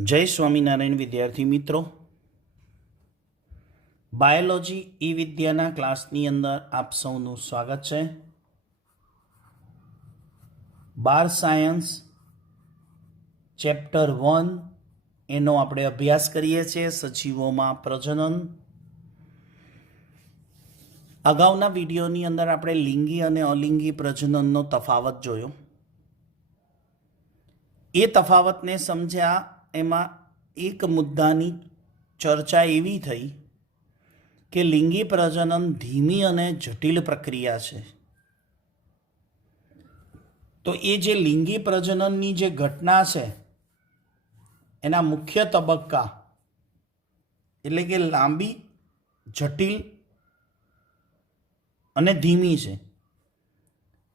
जय स्वामीनारायण विद्यार्थी मित्रों, बायोलॉजी ई विद्याना क्लासनी अंदर आप सौનું स्वागत है। बार सायन्स चैप्टर 1 એનો આપણે અભ્યાસ કરીએ છીએ, સજીવોમાં પ્રજનન। અગાઉના વિડીયોની અંદર આપણે લિંગી અને અલિંગી પ્રજનનનો તફાવત જોયો। એ તફાવતને સમજ્યા એમાં એક મુદ્દાની ચર્ચા એવી થઈ કે લિંગી પ્રજનન ધીમી અને જટિલ પ્રક્રિયા છે। તો એ જે લિંગી પ્રજનનની જે ઘટના છે એના મુખ્ય તબક્કા એટલે કે લાંબી, જટિલ અને ધીમી છે।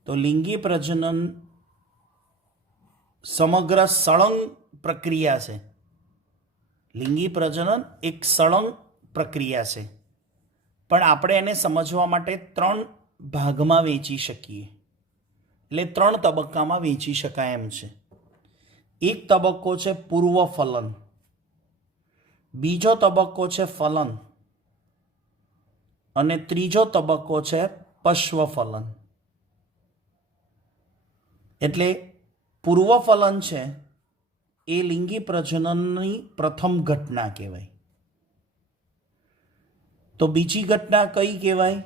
તો લિંગી પ્રજનન સમગ્ર સળંગ પ્રક્રિયા છે। લિંગી પ્રજનન એક સળંગ પ્રક્રિયા છે, પણ આપણે એને સમજવા માટે ત્રણ ભાગમાં વહેંચી શકીએ, એટલે ત્રણ તબક્કામાં વહેંચી શકાય એમ છે। એક તબક્કો છે પૂર્વ ફલન, બીજો તબક્કો છે ફલન અને ત્રીજો તબક્કો છે પશ્વ ફલન। એટલે પૂર્વ ફલન છે એ લિંગી પ્રજનનની પ્રથમ ઘટના કહેવાય। તો બીજી ઘટના કઈ કહેવાય?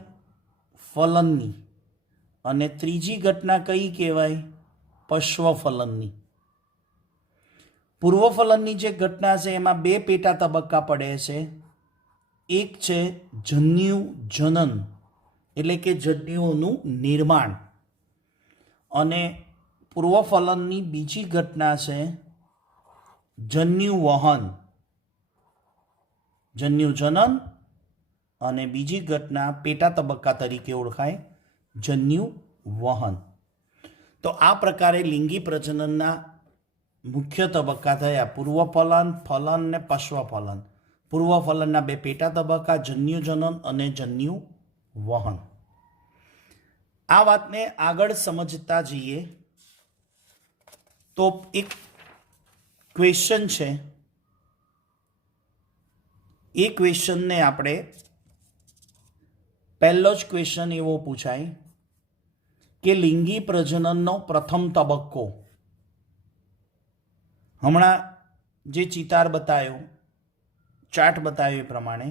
ફલનની। અને ત્રીજી ઘટના કઈ કહેવાય? પશ્વ ફલનની। પૂર્વ ફલનની જે ઘટના છે એમાં બે પેટા તબક્કા પડે છે। એક છે જન્યુ જનન એટલે કે જન્યુઓનું નિર્માણ, અને પૂર્વ ફલનની બીજી ઘટના છે જન્યુ વહન। જન્યુ જનન અને બીજી ઘટના પેટા તબક્કા તરીકે ઓળખાય જન્યુ વહન। તો આ પ્રકારે લિંગી પ્રજનનના મુખ્ય તબક્કા થયા પૂર્વ ફલન, ફલન ને પશ્વ ફલન। પૂર્વ ફલનના બે પેટા તબક્કા જન્યુ જનન અને જન્યુ વહન। આ વાતને આગળ સમજતા જઈએ તો એક ક્વેશ્ચન છે, એ ક્વેશ્ચનને આપણે પહેલો જ ક્વેશ્ચન એવો પૂછાય કે લિંગી પ્રજનનનો પ્રથમ તબક્કો, હમણાં જે ચિતાર બતાવ્યો, ચાર્ટ બતાવ્યો એ પ્રમાણે,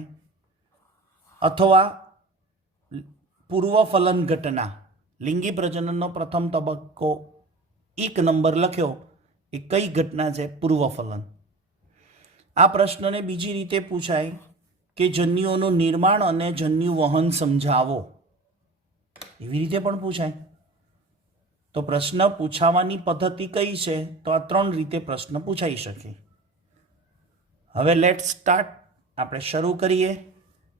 અથવા પૂર્વ ફલન ઘટના, લિંગી પ્રજનનનો પ્રથમ તબક્કો એક નંબર લખ્યો એ કઈ ઘટના છે? પૂર્વ ફલન। આ પ્રશ્નને બીજી રીતે પૂછાય કે જન્યુઓનું નિર્માણ અને જન્યુ વહન સમજાવો, એવી રીતે પણ પૂછાય। તો પ્રશ્ન પૂછાવાની પદ્ધતિ કઈ છે? તો આ ત્રણ રીતે પ્રશ્ન પૂછાઈ શકે। હવે લેટ સ્ટાર્ટ, આપણે શરૂ કરીએ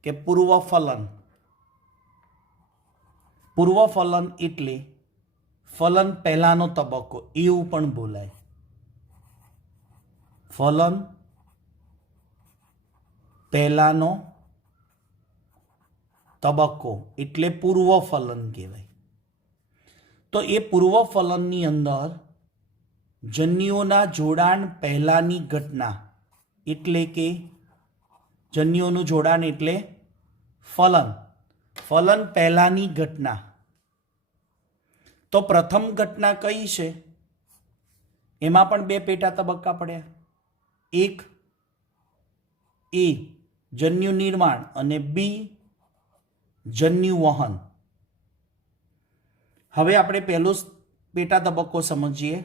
કે પૂર્વ ફલન। પૂર્વ ફલન એટલે ફલન પહેલાનો તબક્કો એવું પણ બોલાય। ફલન પહેલાનો તબક્કો એટલે પૂર્વ ફલન કહેવાય। તો એ પૂર્વ ફલનની અંદર જન્યુઓના જોડાણ પહેલાની ઘટના એટલે કે જન્યુઓનું જોડાણ એટલે ફલન, ફલન પહેલાની ઘટના। તો પ્રથમ ઘટના કઈ છે? એમાં પણ બે પેટા તબક્કા પડ્યા। એક એ જન્યુ નિર્માણ અને બી જન્યુ વહન। હવે આપણે પહેલો પેટા તબક્કો સમજીએ,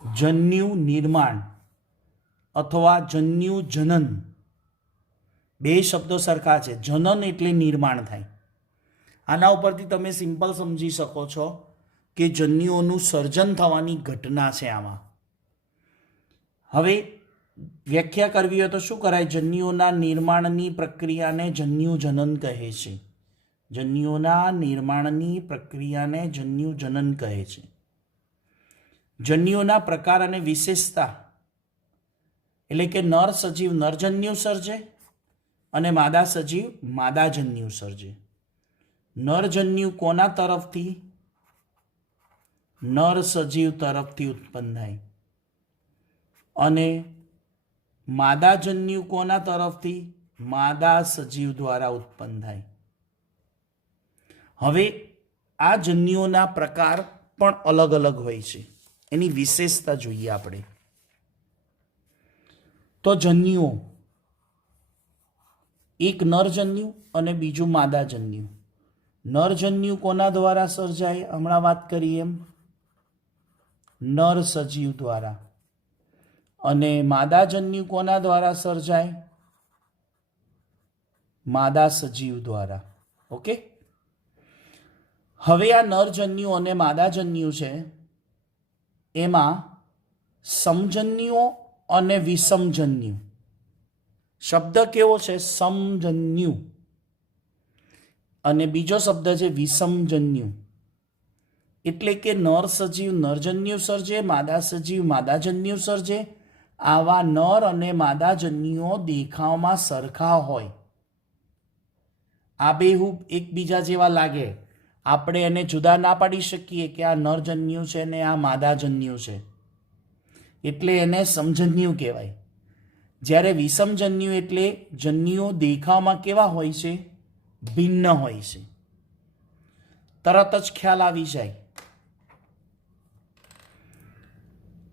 જન્યુ નિર્માણ અથવા જન્યુ જનન। બે શબ્દો સરખા છે, જનન એટલે નિર્માણ થાય। આના ઉપરથી તમે સિમ્પલ સમજી શકો છો કે જન્યુઓનું સર્જન થવાની ઘટના છે આમાં। હવે વ્યાખ્યા કરવી હોય તો શું કરાય? જન્યુઓના નિર્માણની પ્રક્રિયાને જન્યુ જનન કહે છે। જન્યુઓના નિર્માણની પ્રક્રિયાને જન્યુ જનન કહે છે। જન્યુઓના પ્રકાર અને વિશેષતા એટલે કે નર સજીવ નરજન્યુ સર્જે અને માદા સજીવ માદાજન્યુ સર્જે। નરજન્યુ કોના તરફથી? નર સજીવ તરફથી ઉત્પન્ન થાય। અને માદાજન્યુ કોના તરફથી? માદા સજીવ દ્વારા ઉત્પન્ન થાય. હવે આ જન્યુઓના પ્રકાર પણ અલગ અલગ હોય છે. એની વિશેષતા જોઈએ આપણે. તો જન્યુઓ, એક નરજન્યુ અને બીજું માદાજન્યુ. નરજન્યુ કોના દ્વારા સર્જાય? હમણાં વાત કરીએ એમ નર સજીવ દ્વારા. અને માદાજન્યુ કોના દ્વારા સર્જાય? માદા સજીવ દ્વારા. ઓકે. હવે આ નરજન્યુ અને માદાજન્યુ છે, એમાં સમજન્યુઓ અને વિષમજન્યુ. શબ્દ કેવો છે? સમજન્યુ. અને બીજો શબ્દ છે વિષમજન્યુ. એટલે કે નર સજીવ નરજન્યુ સર્જે, માદા સજીવ માદાજન્યુ સર્જે. આવા નર અને માદાજન્યુઓ દેખાવમાં સરખા હોય, આબેહૂબ એકબીજા જેવા લાગે. આપણે એને જુદા ના પાડી શકીએ કે આ નરજન્યુ છે ને આ માદાજન્યુ છે, એટલે એને સમજન્યુ કહેવાય. જ્યારે વિષમજન્યુ એટલે જન્યુઓ દેખાવમાં કેવા હોય છે? ભિન્ન હોય છે. તરત જ ખ્યાલ આવી જાય.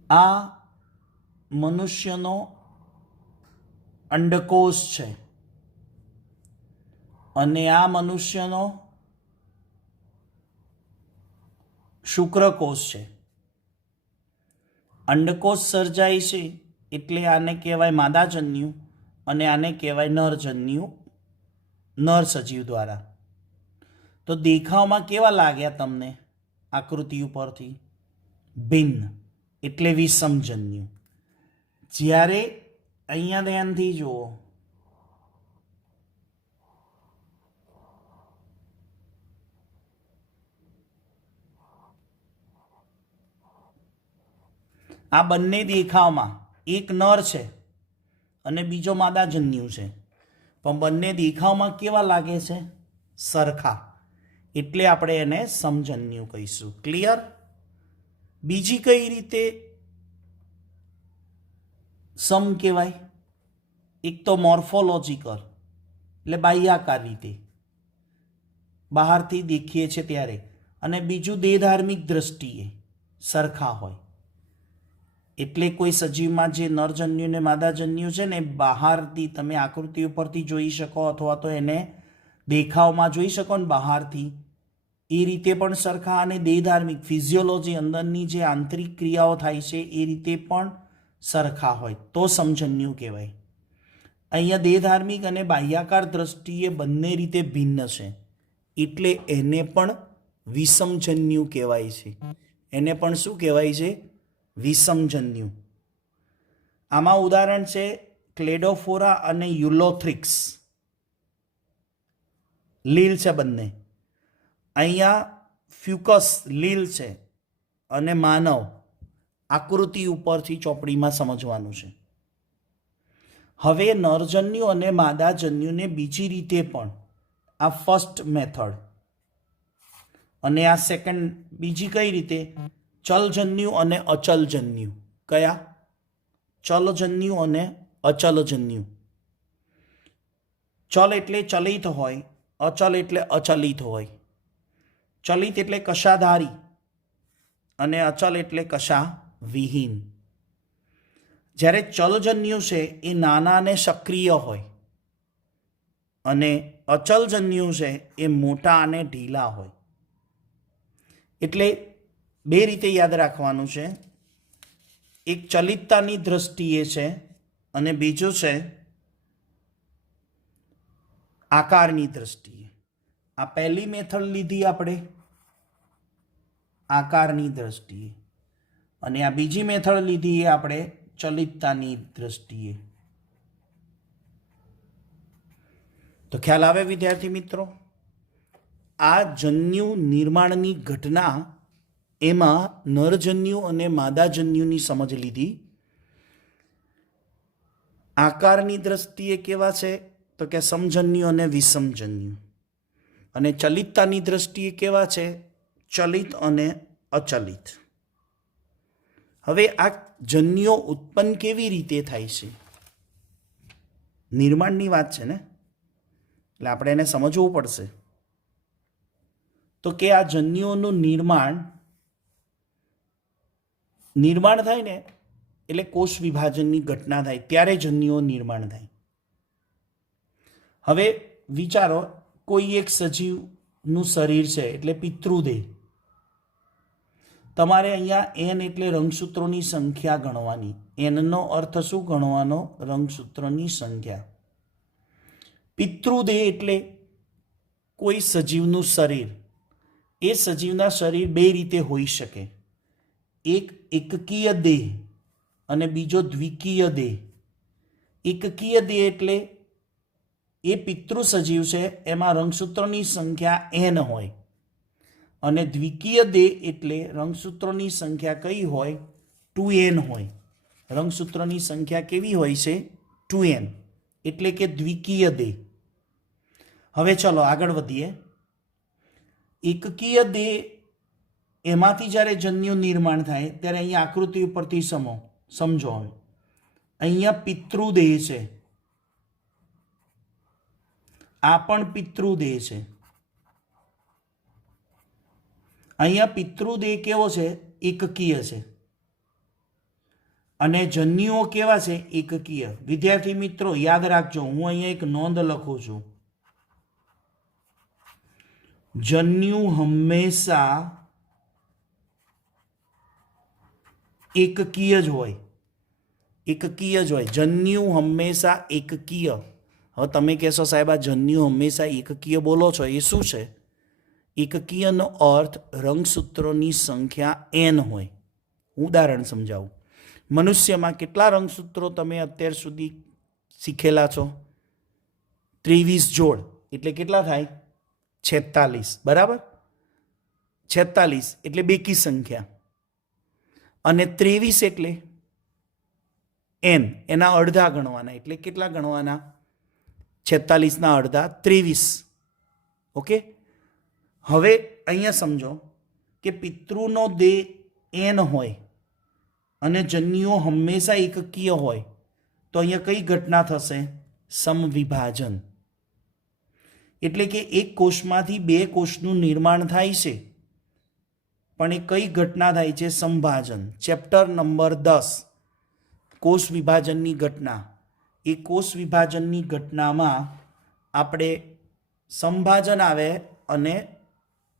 આ મનુષ્યનો અંડકોષ છે અને આ મનુષ્યનો શુક્રકોષ છે. અંડકોષ સર્જાય છે એટલે આને કહેવાય માદાજન્યુ અને આને કહેવાય નરજન્યુ, નર સજીવ દ્વારા. તો દેખાવમાં કેવા લાગ્યા તમને આકૃતિ ઉપરથી? ભિન્ન, એટલે વિષમજન્યુ. જ્યારે અહીંયા ધ્યાનથી જુઓ, આ બંને દેખાવમાં એક નર છે અને બીજો માદાજન્યુ છે, પણ બંને દેખાવમાં કેવા લાગે છે? સરખા. એટલે આપણે એને સમજન્યુ કહીશું. ક્લિયર? બીજી કઈ રીતે સમ કહેવાય? એક તો મોર્ફોલોજીકલ, એટલે બાહ્યાકાર રીતે બહારથી દેખીએ છીએ ત્યારે, અને બીજું દેહધાર્મિક દ્રષ્ટિએ સરખા હોય. એટલે કોઈ સજીવમાં જે નરજન્યુ ને માદાજન્યુ છે ને, બહારથી તમે આકૃતિ ઉપરથી જોઈ શકો અથવા તો એને દેખાવમાં જોઈ શકો ને બહારથી, એ રીતે પણ સરખા. અને દેહધાર્મિક ફિઝિયોલોજી, અંદરની જે આંતરિક ક્રિયાઓ થાય છે એ રીતે પણ સરખા હોય તો સમજન્યુ કહેવાય. અહીંયા દેહધાર્મિક અને બાહ્યાકાર દ્રષ્ટિએ બંને રીતે ભિન્ન છે, એટલે એને પણ વિષમજન્યુ કહેવાય છે. એને પણ શું કહેવાય છે? વિષમજન્યુ. આમાં ઉદાહરણ છે ક્લેડોફોરા અને યુલોથ્રિક્સ. લીલ છે બંને. અહીંયા ફ્યુકસ લીલ છે અને માનવ. આકૃતિ ઉપરથી ચોપડીમાં સમજવાનું છે. હવે નરજન્યુ અને માદાજન્યુને બીજી રીતે પણ, આ ફર્સ્ટ મેથડ, અને આ સેકન્ડ બીજી કઈ રીતે? ચલજન્યુ અને અચલજન્યુ. કયા? ચલજન્યુ અને અચલજન્યુ. ચલ એટલે ચલિત હોય, અચલ એટલે અચલિત હોય. ચલિત એટલે કશાધારી અને અચલ એટલે કશા વિહીન. જ્યારે ચલજન્યુ છે એ નાના અને સક્રિય હોય, અને અચલજન્યુ છે એ મોટા અને ઢીલા હોય. એટલે બે રીતે યાદ રાખવાનું છે. એક ચલિતતાની દ્રષ્ટિએ છે અને બીજું છે આકારની દ્રષ્ટિએ. આ પહેલી મેથડ લીધી આપણે આકારની દ્રષ્ટિએ, અને આ બીજી મેથડ લીધી એ આપણે ચલિતતાની દ્રષ્ટિએ. તો ખ્યાલ આવે વિદ્યાર્થી મિત્રો? આ જન્યુ નિર્માણની ઘટના, એમાં નરજન્યુ અને માદાજન્યુની સમજ લીધી. આકારની દ્રષ્ટિએ કેવા છે? તો કે સમજન્યુ અને વિષમજન્યુ. અને ચલિતતાની દ્રષ્ટિએ કેવા છે? ચલિત અને અચલિત. હવે આ જન્યુઓ ઉત્પન્ન કેવી રીતે થાય છે? નિર્માણની વાત છે ને, એટલે આપણે એને સમજવું પડશે. તો કે આ જન્યુઓનું નિર્માણ થાય ને એટલે કોષ વિભાજનની ઘટના થાય ત્યારે જન્યુઓ નિર્માણ થાય. હવે વિચારો, કોઈ એક સજીવનું શરીર છે એટલે પિતૃદેહ. તમારે અહીંયા એન એટલે રંગસૂત્રોની સંખ્યા ગણવાની. એનનો અર્થ શું ગણવાનો? રંગસૂત્રોની સંખ્યા. પિતૃદેહ એટલે કોઈ સજીવનું શરીર. એ સજીવના શરીર બે રીતે હોઈ શકે. એક એકકીય દેહ અને બીજો દ્વિકીય દેહ. એકકીય દેહ એટલે એ પિતૃ સજીવ છે એમાં રંગસૂત્રોની સંખ્યા n હોય, અને દ્વિકીય દેહ એટલે રંગસૂત્રોની સંખ્યા કઈ હોય? 2n હોય. રંગસૂત્રોની સંખ્યા કેવી હોય છે? 2n, એટલે કે દ્વિકીય દેહ. હવે ચલો આગળ વધીએ. એકકીય દેહ એમાંથી જ્યારે જન્યુ નિર્માણ થાય ત્યારે અહીંયા આકૃતિ ઉપરથી સમજો. હવે અહીંયા પિતૃદેહ છે, આ પણ પિતૃદેહ છે. અહીંયા પિતૃદેહ કેવો છે? એકકીય છે. અને જન્યુઓ કેવા છે? એકકીય. વિદ્યાર્થી મિત્રો યાદ રાખજો, હું અહીંયા એક નોંધ લખું છું. જન્યુ હંમેશા એકકીય જ હોય. એકકીય જ હોય. જન્યુ હંમેશા એકકીય. હવે તમે કહેશો સાહેબ આ જન્યુ હંમેશા એકકીય બોલો છો, એ શું છે? એકકીયનો અર્થ રંગસૂત્રોની સંખ્યા n હોય. ઉદાહરણ સમજાવું. મનુષ્યમાં કેટલા રંગસૂત્રો તમે અત્યાર સુધી શીખેલા છો? 23 જોડ એટલે કેટલા થાય? 46. બરાબર? 46 એટલે બેકી સંખ્યા. અને 23 એટલે n, એના અડધા ગણવાના. એટલે કેટલા ગણવાના? 46ના અડધા 23. ઓકે. હવે અહીંયા સમજો કે પિતૃનો દેહ n હોય અને જન્યુઓ હંમેશા એકકીય હોય, તો અહીંયા કઈ ઘટના થશે? સમવિભાજન. એટલે કે એક કોષમાંથી બે કોષનું નિર્માણ થાય છે, પણ એ કઈ ઘટના થાય છે? સંભાજન. ચેપ્ટર નંબર 10 કોષ વિભાજનની ઘટના. એ કોષ વિભાજનની ઘટનામાં આપણે સંભાજન આવે અને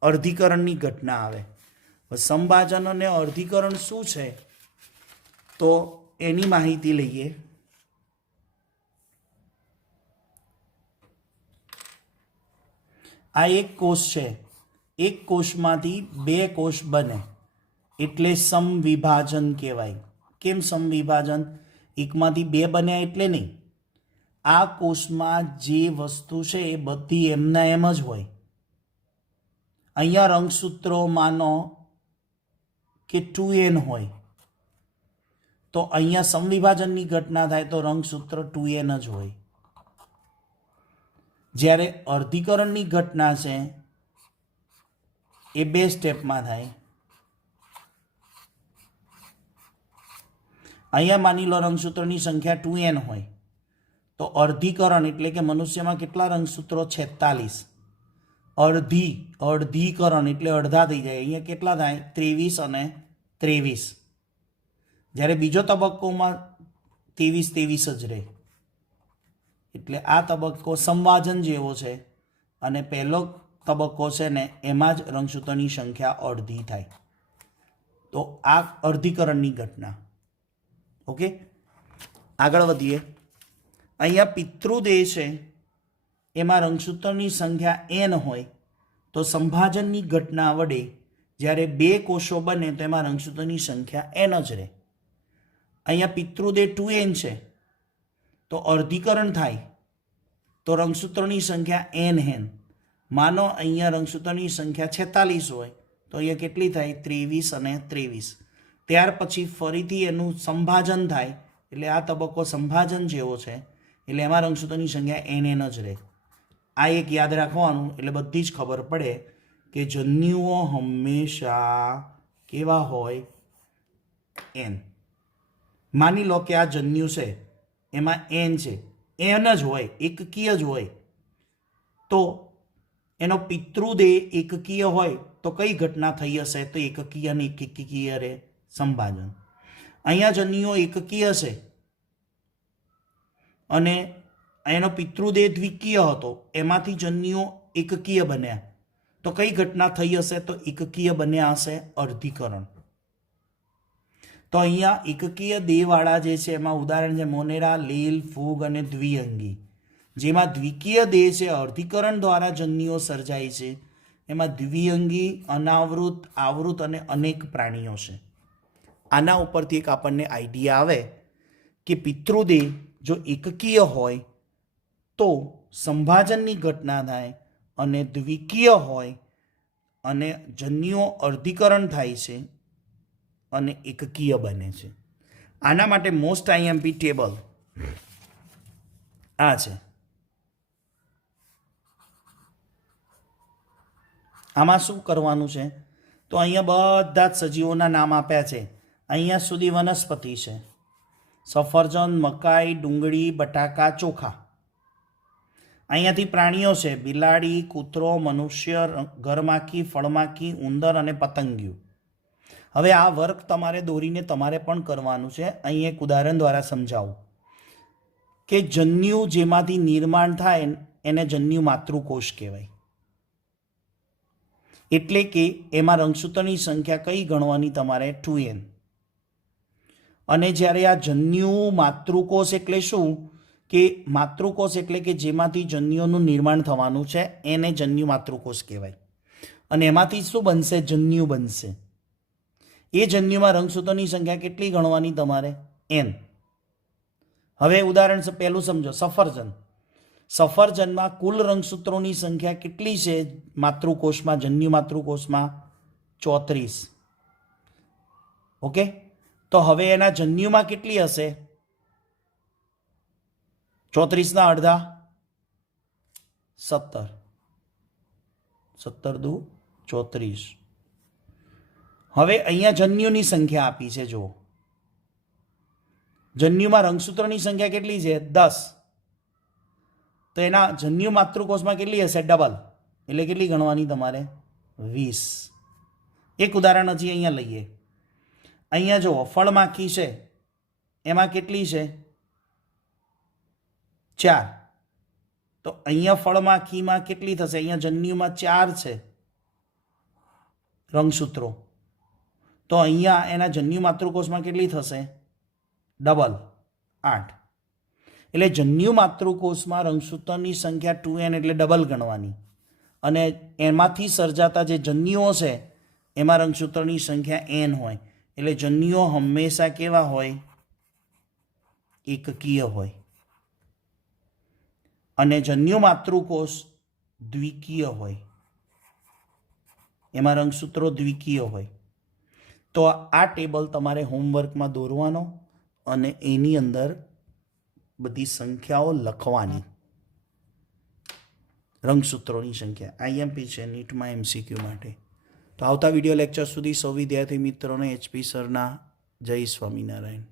અર્ધીકરણની ઘટના આવે. સંભાજન અને અર્ધીકરણ શું છે તો એની માહિતી લઈએ. આ એક કોષ છે, એક કોષમાંથી બે કોષ બને એટલે સમવિભાજન કહેવાય. કેમ સમવિભાજન? એકમાંથી બે બન્યા એટલે નહીં. આ કોષમાં જે વસ્તુ છે એ બધી એમના એમ જ હોય. અહીંયા રંગસૂત્રો માનો કે 2n હોય, તો અહીંયા સમવિભાજનની ઘટના થાય તો રંગસૂત્ર 2n જ હોય. જ્યારે અર્ધીકરણની ઘટના છે એ બે સ્ટેપમાં થાય. અહીંયા માની લો રંગસૂત્રોની સંખ્યા 2n હોય, તો અર્ધીકરણ એટલે કે મનુષ્યમાં કેટલા રંગસૂત્રો? 46. અર્ધીકરણ એટલે અડધા થઈ જાય. અહીંયા કેટલા થાય? 23 અને 23. જ્યારે બીજો તબક્કોમાં 23 જ રહે. એટલે આ તબક્કો સંવાજન જેવો છે, અને પહેલો તબક્કો છે ને એમાં જ રંગસૂત્રોની સંખ્યા અડધી થાય. તો આ અર્ધીકરણની ઘટના. ઓકે, આગળ વધીએ. અહીંયા પિતૃદેહ છે એમાં રંગસૂત્રોની સંખ્યા n હોય, તો સંભાજનની ઘટના વડે જ્યારે બે કોષો બને તો એમાં રંગસૂત્રોની સંખ્યા n જ રહે. અહીંયા પિતૃદેહ 2n છે, તો અર્ધીકરણ થાય તો રંગસૂત્રોની સંખ્યા n. માનો અહીંયા રંગસૂત્રોની સંખ્યા 46 હોય, તો અહીંયા કેટલી થાય? 23 અને 23. ત્યાર પછી ફરીથી એનું સંભાજન થાય, એટલે આ તબક્કો સંભાજન જેવો છે, એટલે એમાં રંગસૂત્રોની સંખ્યા n જ રહે. આ એક યાદ રાખવાનું, એટલે બધી જ ખબર પડે કે જન્યુઓ હંમેશા કેવા હોય? એન. માની લો કે આ જન્યુ છે એમાં એન છે, એન જ હોય, એકકીય જ હોય, તો એનો પિતૃદેહ એકકીય હોય તો કઈ ઘટના થઈ હશે? તો એકકીય અને એકકીય રે સંભાજન. અહીંયા જન્યુઓ એકકીય છે અને એનો પિતૃદેહ દ્વિકીય હતો, એમાંથી જન્યુઓ એકકીય બન્યા તો કઈ ઘટના થઈ હશે? તો એકકીય બન્યા હશે અર્ધીકરણ. તો અહીંયા એકકીય દેહવાળા જે છે એમાં ઉદાહરણ છે મોનેરા, લીલ, ફૂગ અને દ્વિઅંગી. જેમાં દ્વિકીય દેહ છે અર્ધીકરણ દ્વારા જન્યુઓ સર્જાય છે, એમાં દ્વિઅંગી, અનાવૃત, આવૃત અને અનેક પ્રાણીઓ છે. આના ઉપરથી એક આપણને આઈડિયા આવે કે પિતૃદેહ જો એકકીય હોય તો સંભાજનની ઘટના થાય, અને દ્વિકીય હોય અને જન્યુઓ અર્ધીકરણ થાય છે અને એકકીય બને છે. આના માટે મોસ્ટ આઈએમપી ટેબલ આ છે. આમાં શું કરવાનું છે? તો અહીંયા બધા જ સજીવોના નામ આપ્યા છે. અહીંયા સુધી વનસ્પતિ છે, સફરજન, મકાઈ, ડુંગળી, બટાકા, ચોખા. અહીંયાથી પ્રાણીઓ છે, બિલાડી, કૂતરો, મનુષ્ય, ઘરમાખી, ફળમાખી, ઉંદર અને પતંગિયું. હવે આ વર્ક તમારે દોરીને તમારે પણ કરવાનું છે. અહીં એક ઉદાહરણ દ્વારા સમજાવું કે જન્યુ જેમાંથી નિર્માણ થાય એને જન્યુ માતૃકોષ કહેવાય. એટલે કે એમાં રંગસૂત્રની સંખ્યા કઈ ગણવાની? તમારે 2n. અને જ્યારે આ જન્યુ માતૃકોષ એટલે શું? કે માતૃકોષ એટલે કે જેમાંથી જન્યુઓનું નિર્માણ થવાનું છે એને જન્યુ માતૃકોષ કહેવાય. અને એમાંથી શું બનશે? જન્યુ બનશે. એ જન્યુમાં રંગસૂત્રોની સંખ્યા કેટલી ગણવાની તમારે? n. હવે ઉદાહરણ પહેલું સમજો, સફરજન. સફરજનમાં કુલ રંગસૂત્રોની સંખ્યા કેટલી છે માતૃકોષમાં, જન્યુ માતૃકોષમાં? 34. ઓકે, તો હવે એના જન્યુમાં કેટલી હશે? 34 અડધા 17. 17 દુ 34. હવે અહીંયા જન્યુની સંખ્યા આપી છે. જુઓ, જન્યુમાં રંગસૂત્રોની સંખ્યા કેટલી છે? 10. તો એના જન્યુ માતૃકોષમાં કેટલી હશે? ડબલ. એટલે કેટલી ગણવાની તમારે? 20. એક ઉદાહરણ હજી અહીંયા લઈએ. અહીંયા જુઓ, ફળમાખી છે, એમાં કેટલી છે? 4. તો અહીંયા ફળમાખીમાં કેટલી થશે? અહીંયા જન્યુમાં 4 છે રંગસૂત્રો, તો અહીંયા એના જન્યુ માતૃકોષમાં કેટલી થશે? ડબલ, 8. એટલે જન્યુ માતૃકોષમાં રંગસૂત્રોની સંખ્યા 2n એટલે ડબલ ગણવાની, અને એમાંથી સર્જાતા જે જન્યુઓ છે એમાં રંગસૂત્રોની સંખ્યા n હોય. એટલે જન્યુઓ હંમેશા કેવા હોય? એકકીય હોય. અને જન્યુ માતૃકોષ દ્વિકીય હોય, એમાં રંગસૂત્રો દ્વિકીય હોય. તો આ ટેબલ તમારે હોમવર્કમાં દોરવાનો અને એની અંદર બધી સંખ્યાઓ લખવાની, રંગસૂત્રોની સંખ્યા. આઈએમપી છે નીટમાં MCQ માટે. તો આવતા વિડીયો લેક્ચર સુધી સૌ વિદ્યાર્થી મિત્રોને HP સરના જય સ્વામિનારાયણ.